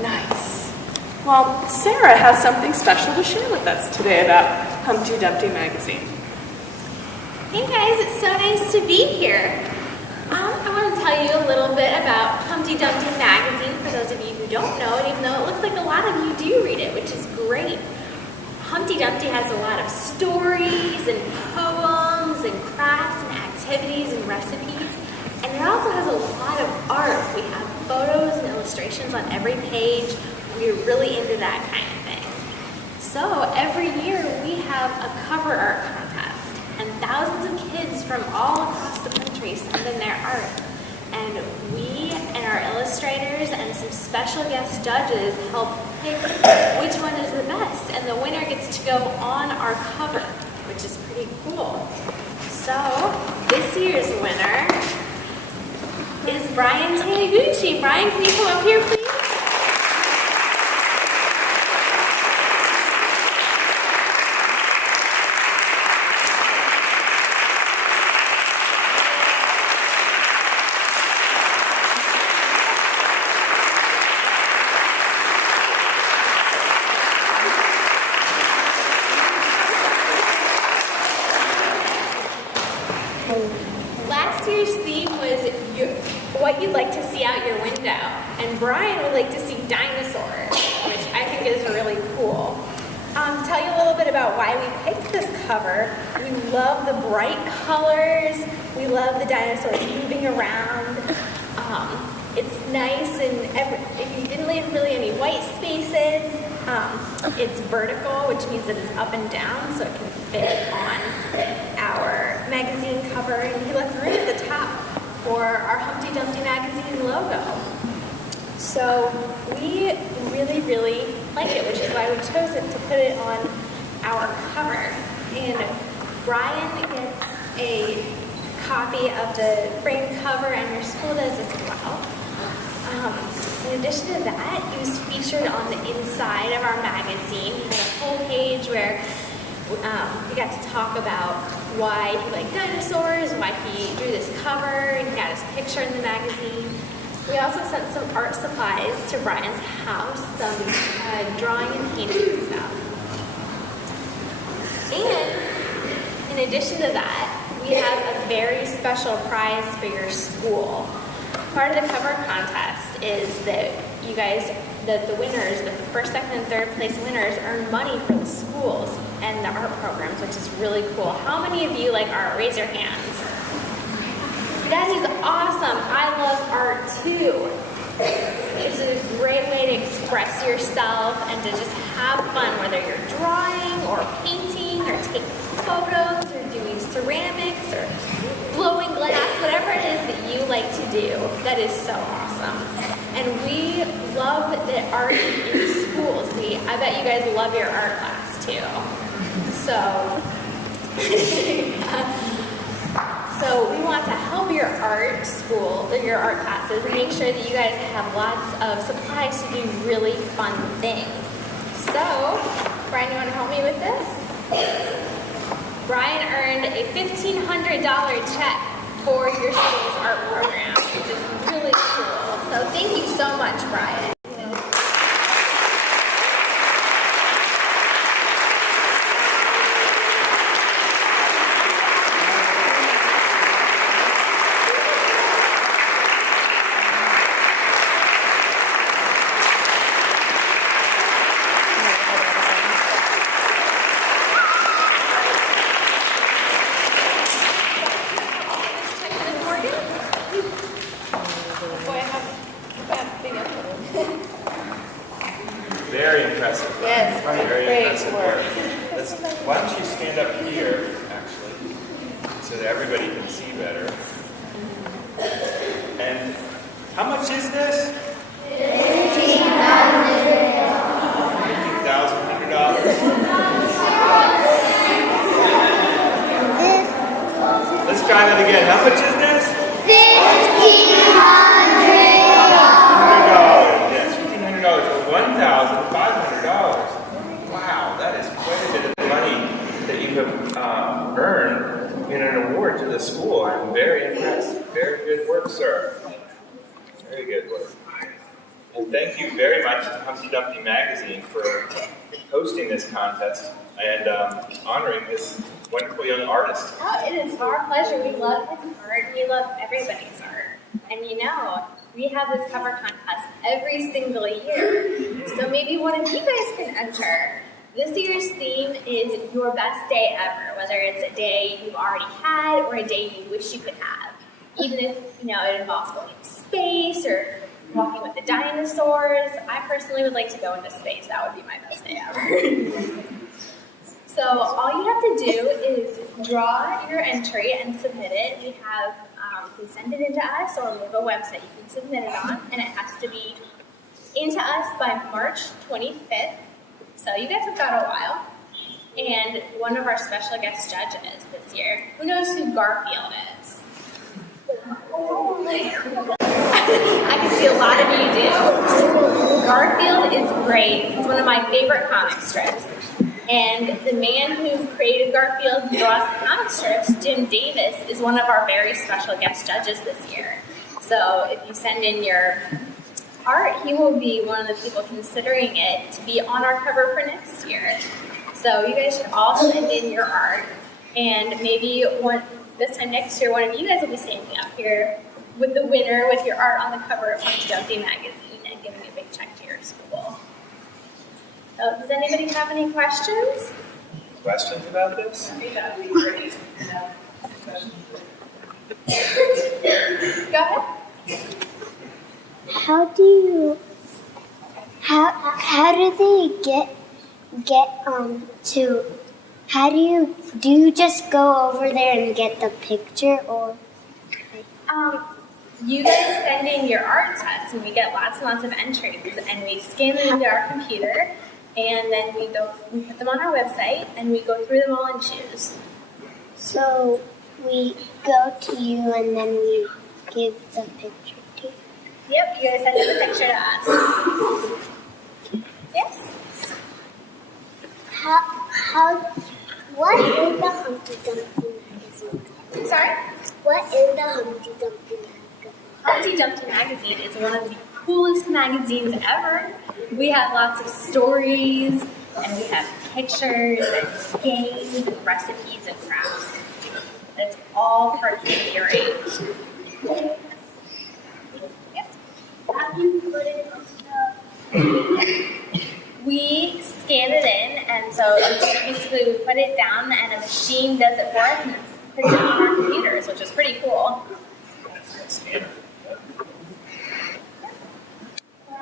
Nice. Well, Sarah has something special to share with us today about Humpty Dumpty magazine. Hey guys, it's so nice to be here. I want to tell you a little bit about Humpty Dumpty magazine for those of you who don't know it, even though it looks like a lot of you do read it, which is great. Humpty Dumpty has a lot of stories and poems and crafts and activities and recipes, and it also has a lot of art. We have photos and illustrations on every page. We're really into that kind of thing. So every year we have a cover art contest, and thousands of kids from all across the country send in their art. And we and our illustrators and some special guest judges help pick which one is the best, and the winner gets to go on our cover, which is pretty cool. So this year's winner is Bryan. Bryan, can you come up here, please? Last year's theme was what you'd like to see out your window, and Bryan would like to see dinosaurs, which I think is really cool. To tell you a little bit about why we picked this cover, we love the bright colors, we love the dinosaurs moving around. It's nice, and if you didn't leave really any white spaces, it's vertical, which means it is up and down, so it can fit on our magazine cover, and we left room at the top for our Humpty Dumpty magazine logo. So we really, really like it, which is why we chose it to put it on our cover. And Bryan gets a copy of the frame cover, and your school does as well. In addition to that, he was featured on the inside of our magazine. He had a full page where we got to talk about why he liked dinosaurs, why he drew this cover, and he got his picture in the magazine. We also sent some art supplies to Bryan's house, some drawing and painting stuff. And in addition to that, we have a very special prize for your school. Part of the cover contest is that you guys, the winners, the first, second, and third place winners earn money for the schools and the art programs, which is really cool. How many of you like art? Raise your hands. That is awesome. I love art too. It's a great way to express yourself and to just have fun, whether you're drawing or painting or taking photos or doing ceramics or blowing glass, whatever it is that you like to do. That is so awesome. And we love that art is in schools. I bet you guys love your art class too. So we want to help your art school, your art classes, and make sure that you guys have lots of supplies to do really fun things. So, Bryan, you want to help me with this? Bryan earned a $1,500 check for your school's art program, which is really cool. So thank you so much, Bryan. Very impressive. Yes, very great impressive work. Why don't you stand up here, actually, so that everybody can see better. And how much is this? $1,500. Let's try that again. How much is this? $1,500. Yes, $1,500. $1,500. Wow, that is quite a bit of money that you have earned in an award to the school. I'm very impressed. Very good work, sir. Very good work. thank you very much to Humpty Dumpty Magazine for hosting this contest and honoring this wonderful young artist. Oh, it is our pleasure. We love his art. We love everybody's art. And you know, we have this cover contest every single year. So maybe one of you guys can enter. This year's theme is your best day ever, whether it's a day you've already had or a day you wish you could have. Even if, it involves going to space or walking with the dinosaurs. I personally would like to go into space. That would be my best day ever. So all you have to do is draw your entry and submit it. We have, you can send it into us, or we have a website you can submit it on, and it has to be into us by March 25th. So you guys have got a while. And one of our special guest judges this year, who knows who Garfield is? I can see a lot of you do. Garfield is great. It's one of my favorite comic strips. And the man who created Garfield, who draws the comic strips, Jim Davis, is one of our very special guest judges this year. So if you send in your art, he will be one of the people considering it to be on our cover for next year. So you guys should all send in your art, and maybe this time next year, one of you guys will be standing up here with the winner with your art on the cover of Humpty Dumpty magazine and giving a big check to your school. So does anybody have any questions? Questions about this? I think that would be great. Go ahead. How do they get to, how do you just go over there and get the picture, or? You guys send in your art to us, and we get lots and lots of entries, and we scan them into our computer, and then we put them on our website, and we go through them all and choose. So we go to you and then we give the picture to you? Yep, you guys send in the picture to us. Yes? What is the Humpty Dumpty magazine? I'm sorry? What is the Humpty Dumpty magazine? Humpty Dumpty magazine is one of the coolest magazines ever. We have lots of stories, and we have pictures, and games, and recipes, and crafts. It's all for kids your age. Yep. How do you put it on the... We scan it in, and so basically we put it down, and a machine does it for us, and puts it on our computers, which is pretty cool.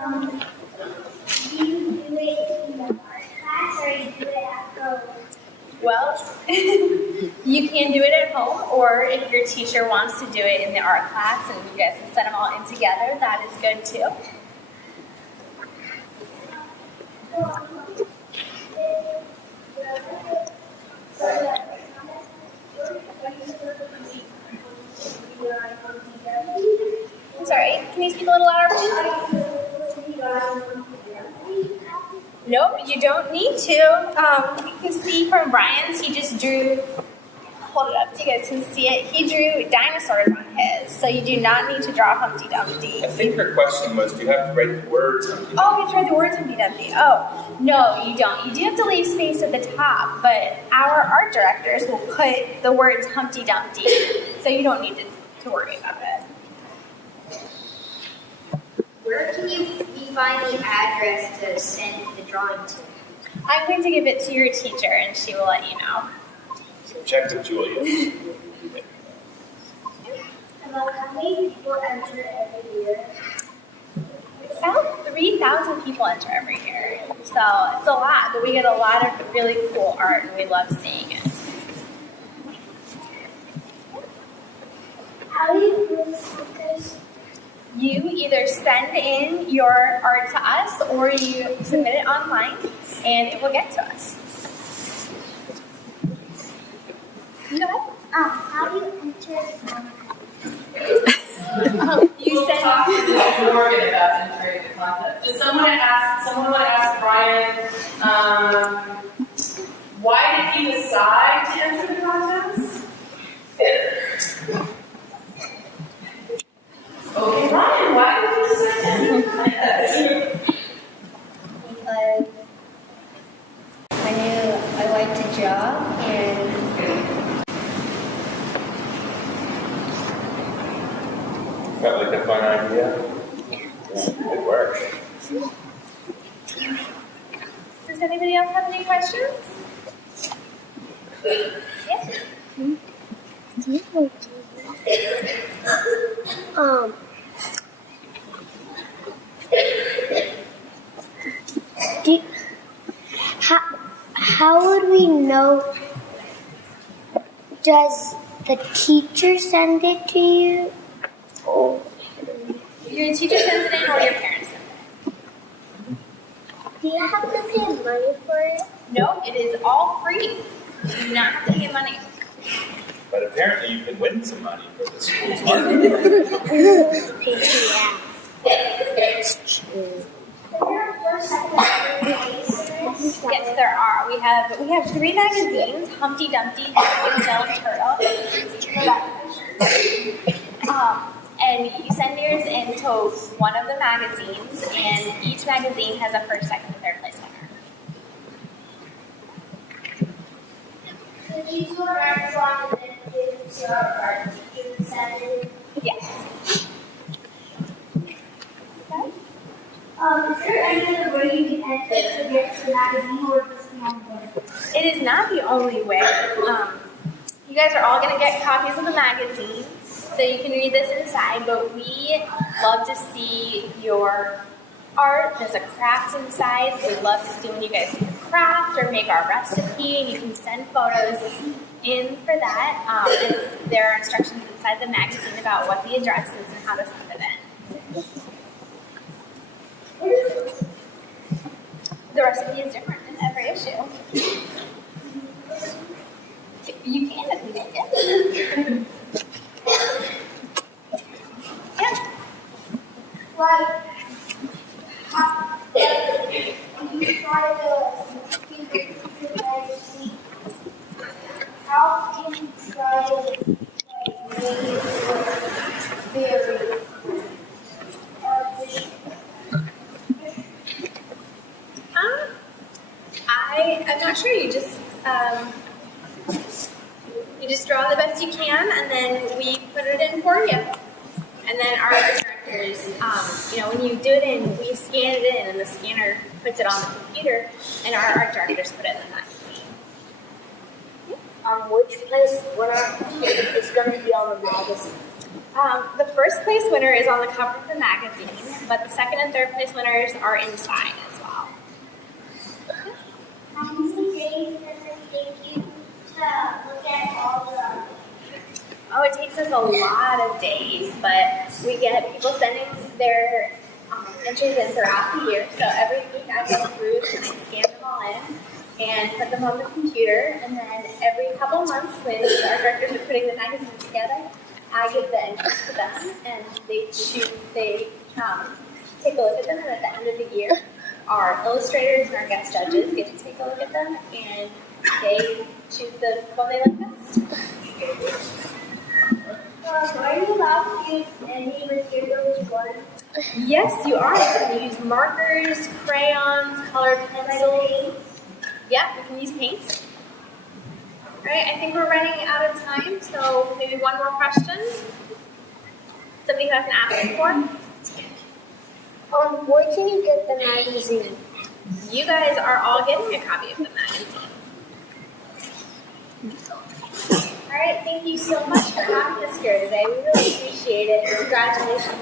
Do you do it in the art class, or you do it at home? Well, you can do it at home, or if your teacher wants to do it in the art class and you guys can set them all in together, that is good too. I'm sorry, can you speak a little louder, please? Nope, you don't need to. You can see from Bryan's, he just drew, hold it up so you guys can see it. He drew dinosaurs on his, so you do not need to draw Humpty Dumpty. I think her question was, do you have to write the words Humpty Dumpty? Oh, you have to write the words Humpty Dumpty. Oh, no, you don't. You do have to leave space at the top, but our art directors will put the words Humpty Dumpty, so you don't need to worry about it. Where can we find the address to send the drawing to? I'm going to give it to your teacher, and she will let you know. So check with Julia. About how many people enter every year? About 3,000 people enter every year, so it's a lot, but we get a lot of really cool art, and we love seeing it. How do you prove stickers? You either send in your art to us, or you submit it online, and it will get to us. Go ahead. How do you enter? You We'll talk send. to Morgan about entering the contest. Does someone want to ask Bryan, why did he decide to enter the contest? Okay, Bryan, why did you decide to enter the contest? Good work. Does anybody else have any questions? Yes? Do, how would we know? Does the teacher send it to you? Your teacher sends it in or your parents send it Do you have to pay money for it? in? No, it is all free. You do not have to pay money. But apparently you can win some money for the school's art. Yes, there are. We have 3 magazines: Humpty Dumpty, Humpty Turtle. And you send yours into one of the magazines, and each magazine has a first, second, and third place winner. So she's going to try and then give it to our teacher and send it. Yes. Okay. Is there any other way you can enter to get to the magazine, or is this the only way? It is not the only way. You guys are all going to get copies of the magazine, so you can read this inside, but we love to see your art. There's a craft inside, so we'd love to see when you guys make a craft or make our recipe, and you can send photos in for that. And there are instructions inside the magazine about what the address is and how to send it in. The recipe is different in every issue. You can if you make it. Yeah. Like, you try to keep the magazine. How can you try to make it very artificial? I'm not sure. You just draw the best you can, and then we put it in for you. And then our art directors, when you do it in, we scan it in, and the scanner puts it on the computer, and our art directors put it in the magazine. Which place winner is going to be on the magazine? The first place winner is on the cover of the magazine, but the second and third place winners are inside as well. How many days does it take you to look at all the... Oh, it takes us a lot of days, but we get people sending their entries in throughout the year. So every week I go through and I scan them all in and put them on the computer. And then every couple months when our directors are putting the magazine together, I give the entries to them and they take a look at them. And at the end of the year, our illustrators and our guest judges get to take a look at them and they choose the one they like best. Are you allowed to use any materials for it? Yes, you are. You can use markers, crayons, colored pencils. Yeah, you can use paints. All right, I think we're running out of time, so maybe one more question. Somebody who hasn't asked before. Where can you get the magazine? You guys are all getting a copy of the magazine. All right, thank you so much for having us here today. We really appreciate it. Congratulations.